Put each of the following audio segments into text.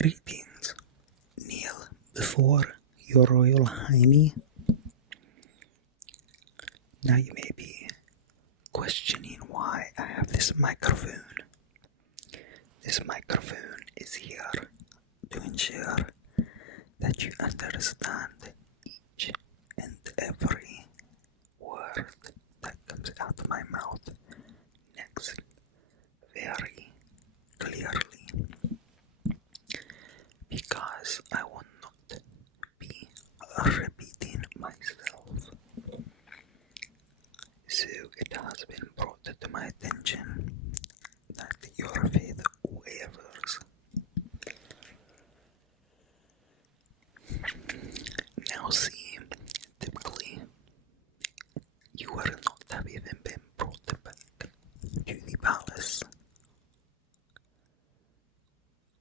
Greetings. Kneel before your Royal Highness. Now you may be questioning why I have this microphone. This microphone is here to ensure that you understand each and every word that comes out of my mouth next very clearly, because I will not be repeating myself. So it has been brought to my attention that your faith wavers. Now see, typically, you were not have even been brought back to the palace.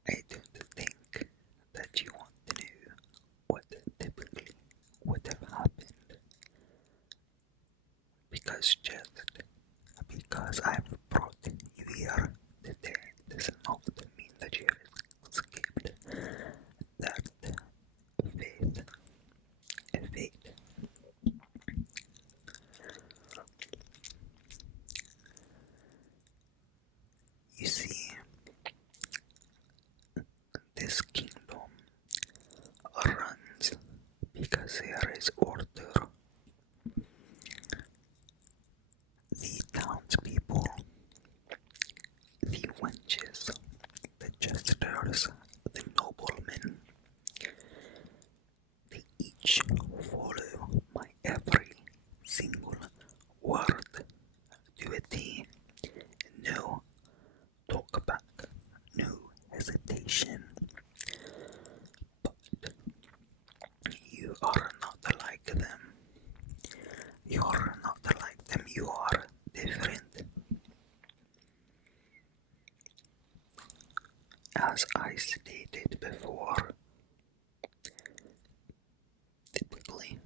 I don't think that you want to know what typically would have happened, because just because I've brought you here today does not mean that you have escaped that fate. You see, this kingdom runs because there is order. The townspeople, the wenches, the jesters, the noblemen, they each follow my every single word to a T. No talk back, no hesitation. But you are not like them. You are not like them. You are different. As I stated before, typically,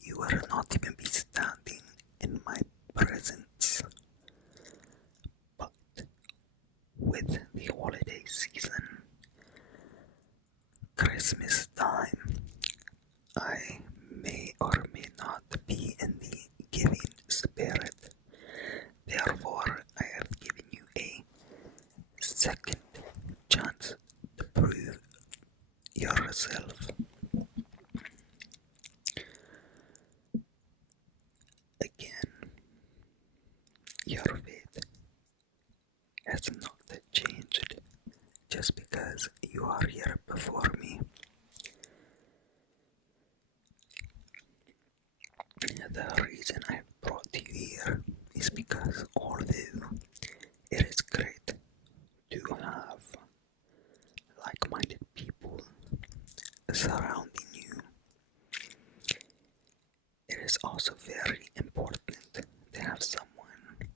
you will not even be standing in my presence. But with the holiday season, Christmas time, I may or may not be in the giving spirit. Therefore, I have given you a second chance to prove yourself. Again, your faith has not changed just because you are here before me. The reason I brought you here is because although it is great to have like-minded people surrounding you, it is also very important to have someone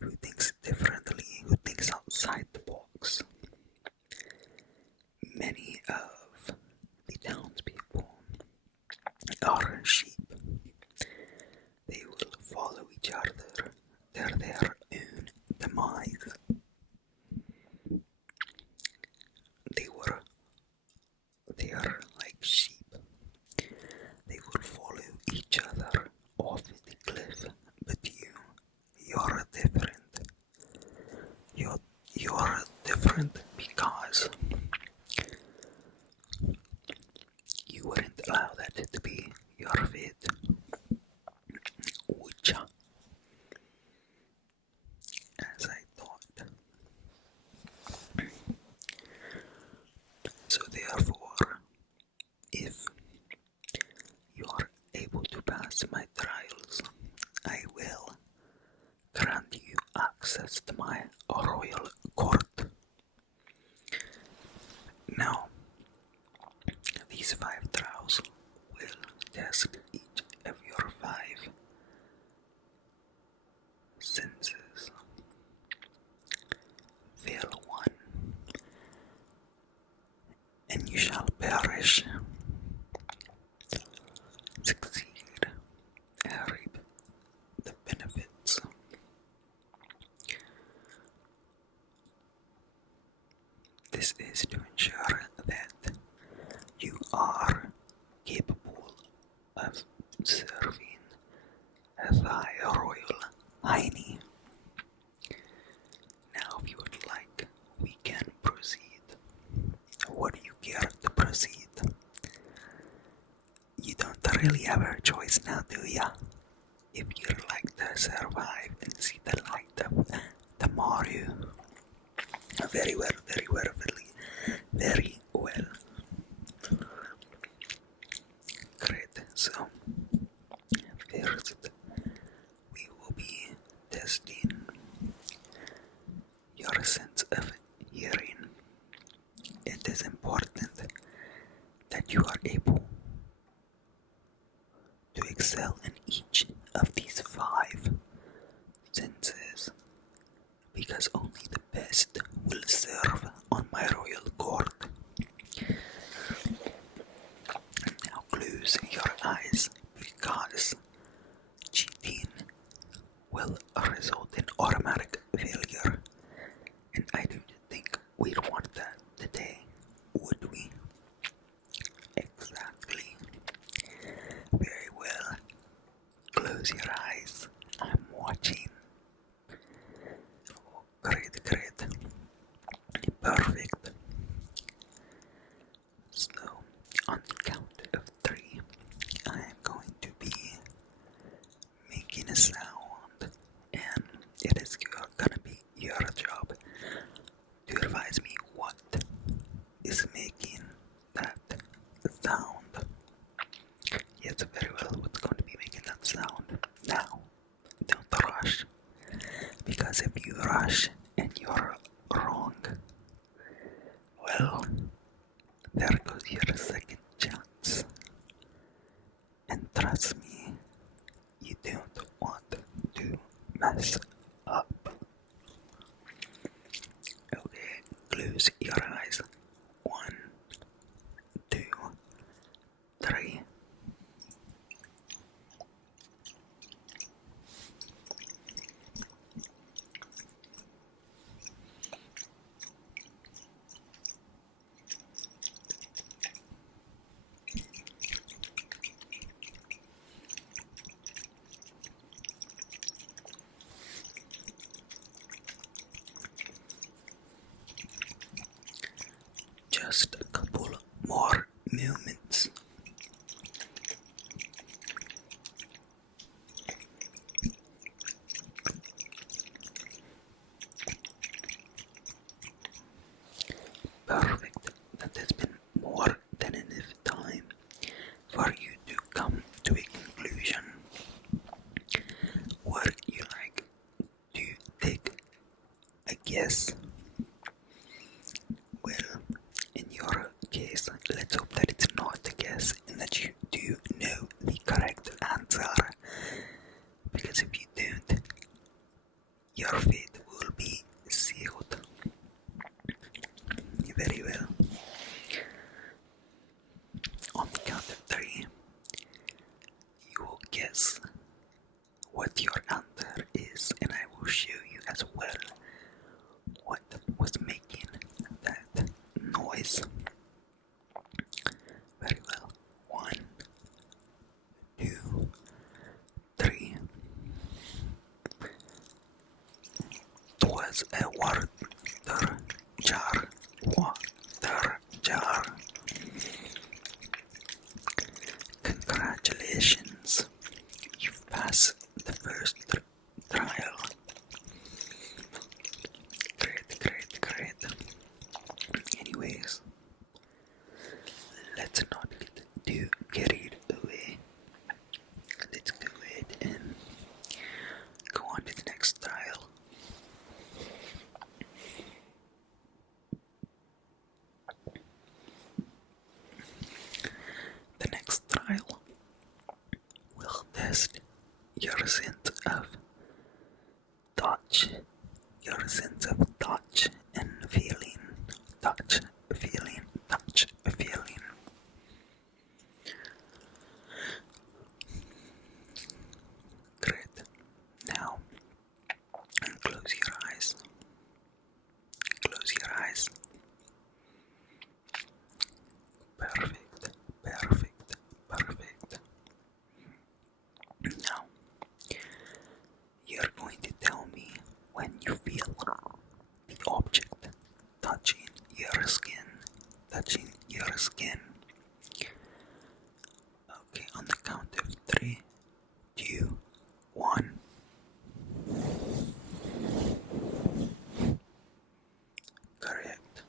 who thinks differently, who thinks outside the box. Many of the townspeople are sheep. They will follow each other. They're their own demise. They are like sheep. They will follow each other off the cliff, but you're different. You're different because you wouldn't allow that to be your fate. Which, as I thought. So therefore, if you are able to pass my trials, I will grant you access to my royal court. Now, these 5 trials will test each of your 5 senses. Fail 1, and you shall perish. Succeed, reap the benefits. This is to ensure that you are capable of serving thy royal highness. Now, if you would like, we can proceed. What do you care to proceed? You don't really have a choice now, do ya? If you'd like to survive and see the light of tomorrow. Very well, very well, very well. Great, so first we will be testing your sense of hearing. It is important that you are able to excel in each of these 5 senses, because only the best will serve on my royal court. Now close your eyes, because cheating will result in automatic failure, and I don't think we'd want that today, would we? Exactly. Very well. Close your eyes. I'm watching. Oh, great, great. Perfect. So, on the count of 3, I am going to be making a sound, and it is gonna be your job to advise me what is making that sound. Yes, very well, what's going to be making that sound. Now, don't rush, because if you rush and you're wrong, well, there goes your second chance. And trust me, you don't want to mess up. Okay, close your eyes. 1, 2, 3. Just a couple more moments. Perfect. That has been more than enough time for you to come to a conclusion. Would you like to take a guess? Well, in your case, let's hope that it's not a guess and that you do know the correct answer. Because if you don't, your fate will be sealed. Very well. On the count of 3, you will guess what your answer is, and I will show you as well what was making that noise. Very well. 1, 2, 3. It was a water jar. Water jar. Congratulations. You've passed the first trial. Great, great, great. Anyways, let's not get too carried away. Let's go ahead and go on to the next trial. The next trial will test your sense of touch, your sense of touch and feeling, touch, feeling, touch, feeling. Great. Now, close your eyes. Close your eyes. touching your skin. Okay, on the count of 3, 2, 1. Correct.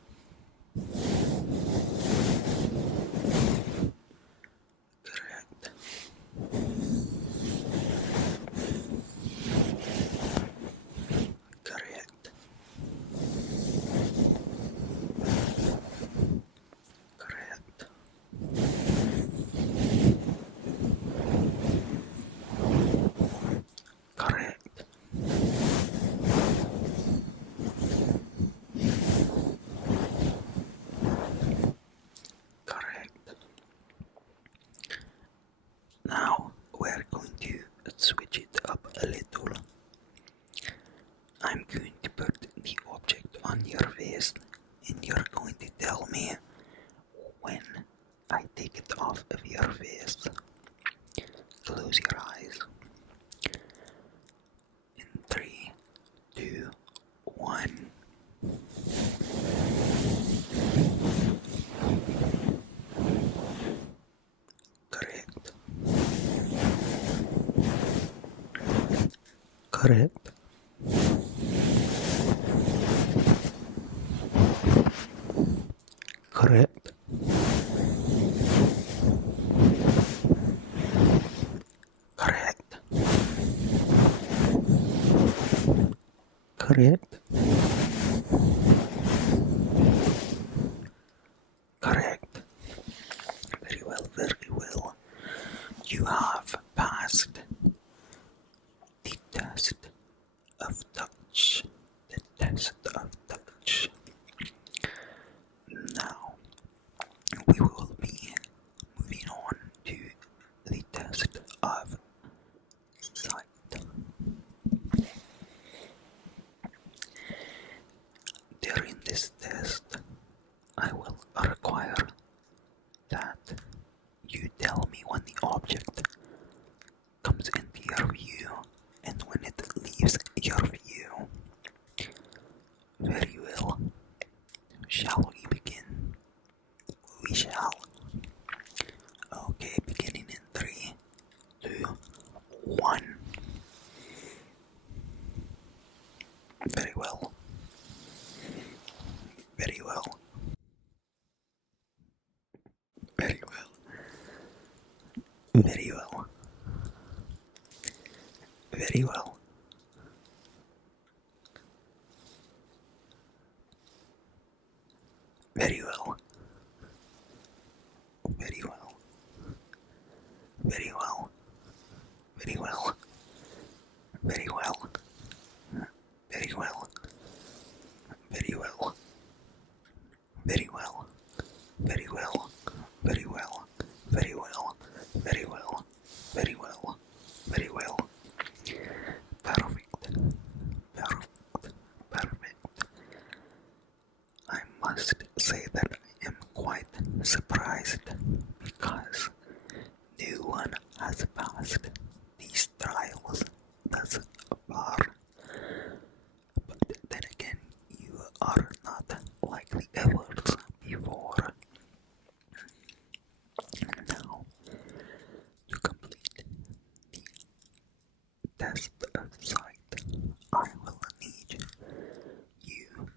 Correct. Correct. Correct. Correct. Correct. Now we're going to switch it up a little. I'm going to put the object on your face and you're going to tell me when I take it off of your face. Close your eyes. In 3, 2, 1. Correct. Correct. Correct. Correct. Correct. Correct. Very well, very well. You have passed the test of touch. The test of touch. Now, we will be moving on to the test of sight. During this test, I will require that you tell me when the object comes into your view and when it leaves your view. Very well. Shall we begin? We shall. Okay, beginning in 3, 2, 1. Very well. Very well. Very well. Very well. Very well. Very well. Very well. Very well. Very well. Very well. Very well. Very well. Very well. Very well. Very well. Very well. Very well. Very well. Very well. Perfect. Perfect. Perfect. I must say that I am quite surprised because no one has passed these trials thus far. But then again, you are not like the others before. Now, to complete the test of sight, I will need you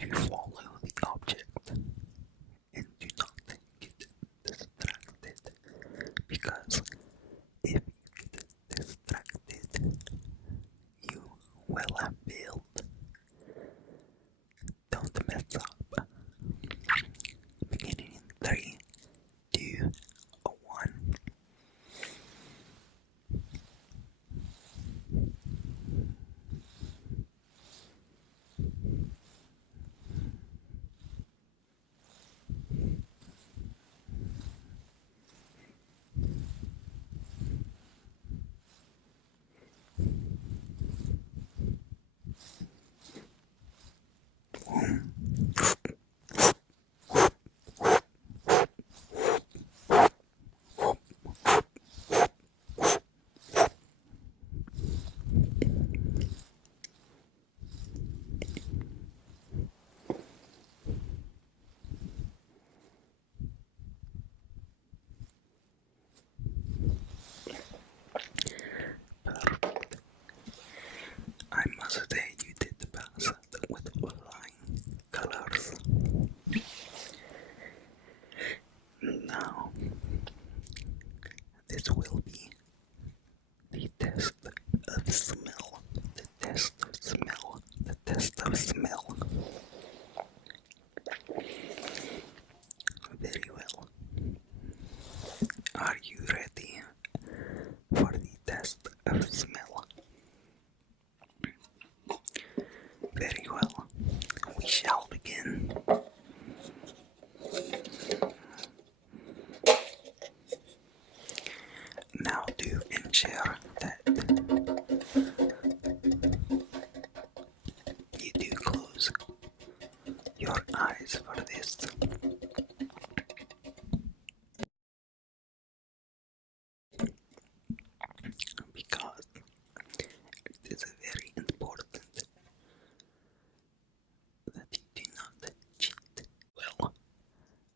to follow the object and do not get distracted.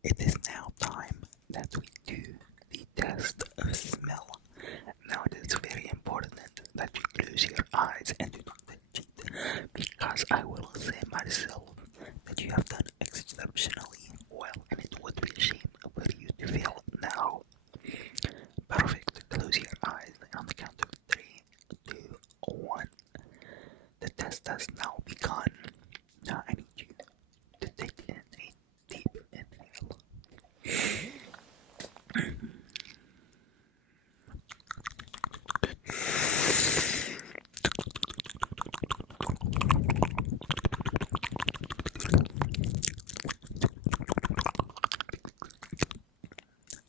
It is now time that we do the test of smell. Now it is very important that you close your eyes and do not cheat, because I will say myself that you have done exceptionally well, and it would be a shame for you to fail now. Perfect. Close your eyes on the count of 3, 2, 1. The test has now begun. Now I need you to take in a deep inhale.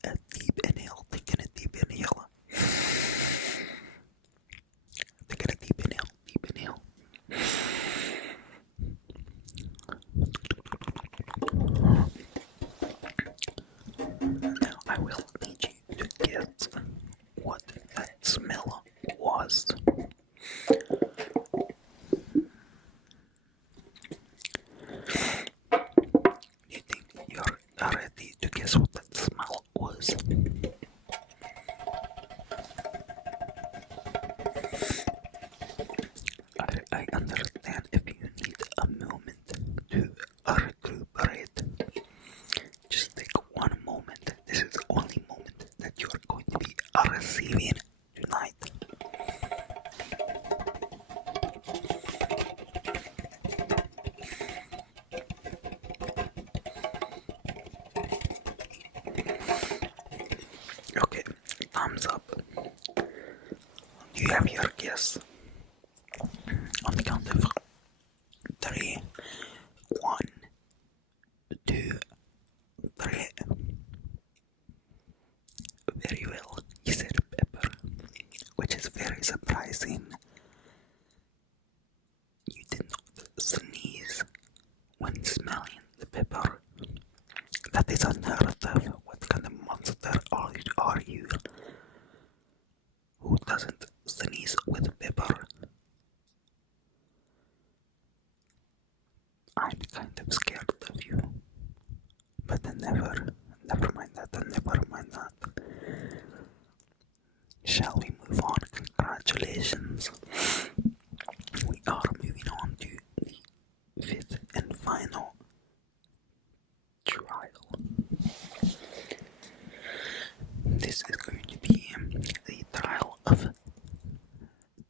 A deep inhale. Take in a deep inhale. Take in a deep inhale. Deep inhale. Now I will need you to guess what that smell was. Do you think you're ready to guess what that smell was? I understand if you need a moment to recuperate. Just take one moment. This is the only moment that you are going to be receiving tonight. Okay, thumbs up. Do you have your guess? On the count of 3, 1, 2, 3. Very well, you said pepper, which is very surprising. You did not sneeze when smelling the pepper. That is unheard of. What kind of monster are you? Who doesn't sneeze with pepper? I'm kind of scared of you. But never mind that. Shall we move on? Congratulations. We are moving on to the 5th and final trial. This is going to be the trial of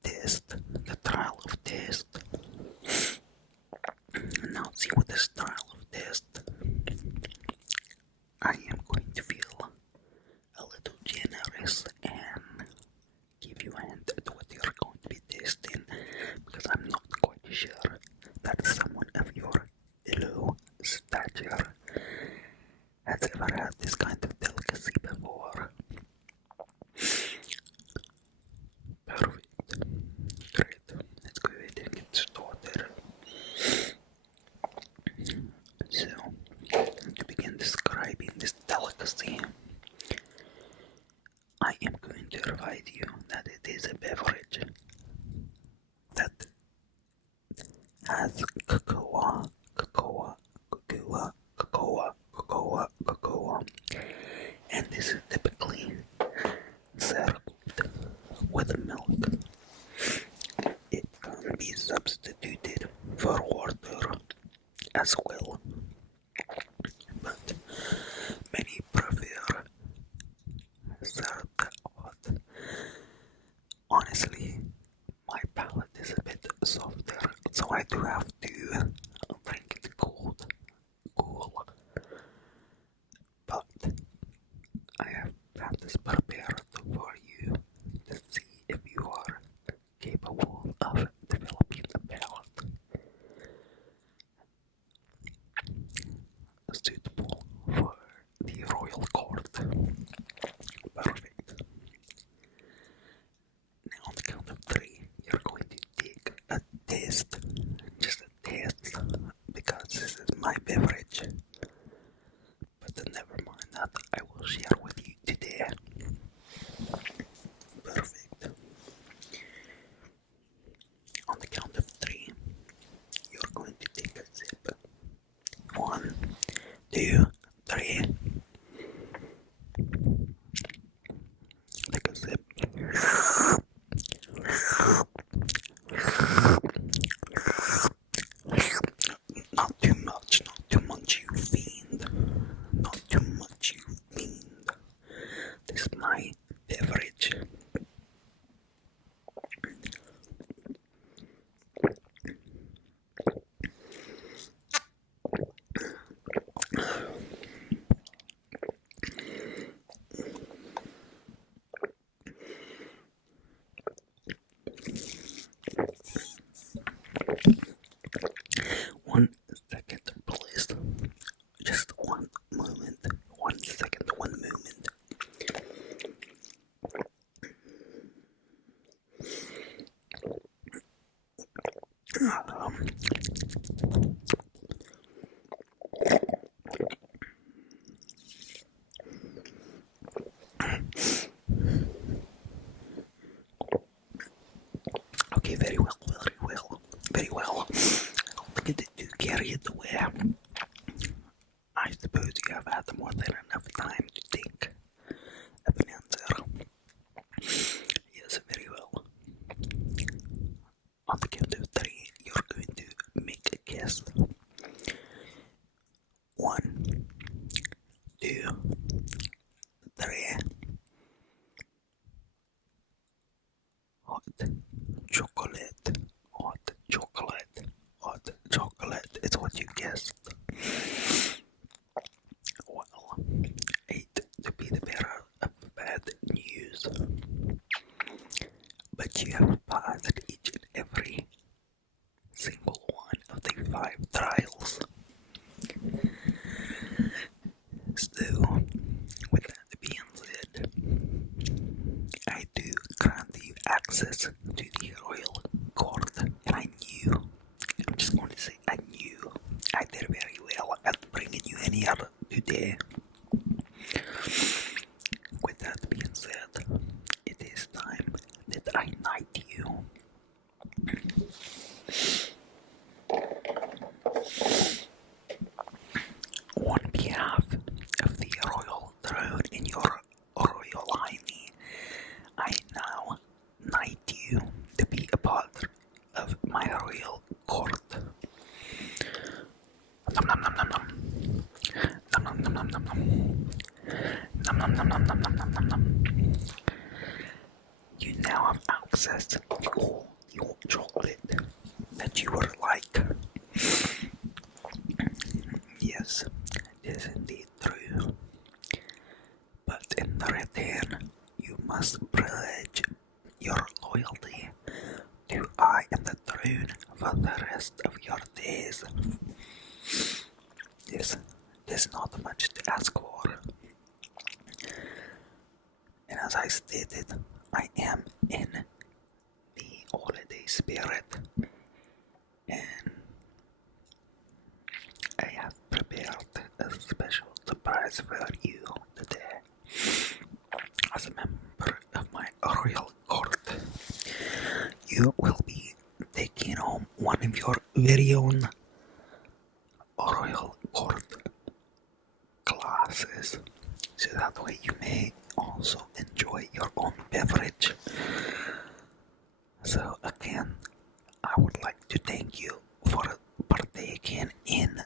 taste. The trial of taste. Now see what this trial of taste. I am going to feel a little generous and give you a hint at what you're going to be tasting, because I'm not quite sure that someone of your low stature has ever had this kind of delicacy before. Perfect. Great. Let's go ahead and get started. So, to begin describing this delicacy, I am going to provide you that it is a beverage that has cocoa, and this is typically served with milk. It can be substituted for water as well, but many prefer served hot. Honestly, my palate is a bit softer, so I do have to drink it cool. But I have had this prepared for you to see if you are capable of developing a palate suitable for the royal court. Perfect. Now on the count of 3, you're going to take a taste, just a taste, because this is my beverage. But never mind that, I will share with you today. Perfect. On the count of 3, you're going to take a sip. 1, 2, 3. had more than enough time to think of an answer. Yes, very well. On the count of three, you're going to make a guess. 1, 2, 3. Hot chocolate, hot chocolate, hot chocolate. It's what you guessed. Well, 8 to be the bearer of bad news. But you have passed each and every single one of the 5 trials. So, with that being said, I do grant you access to the royal court, and I'm just going to say I knew I did very well at bringing you in here today. With that being said, it is time that I knight you. On behalf of the royal throne in your royal highness, I now knight you to be a part of my royal court. Nom nom nom nom nom. Nom nom nom nom nom nom. Nom nom nom nom nom nom nom nom nom. You now have access to all your chocolate that you would like. Yes, it is indeed true. But in return, you must pledge your loyalty to I and the throne for the rest of your days. Yes, there's not much to ask for. And as I stated, I am in the holiday spirit, and I have prepared a special surprise for you today. As a member of my royal court, you will be taking home one of your very own royal court glasses, so that way you may also enjoy your own beverage. So again, I would like to thank you for partaking in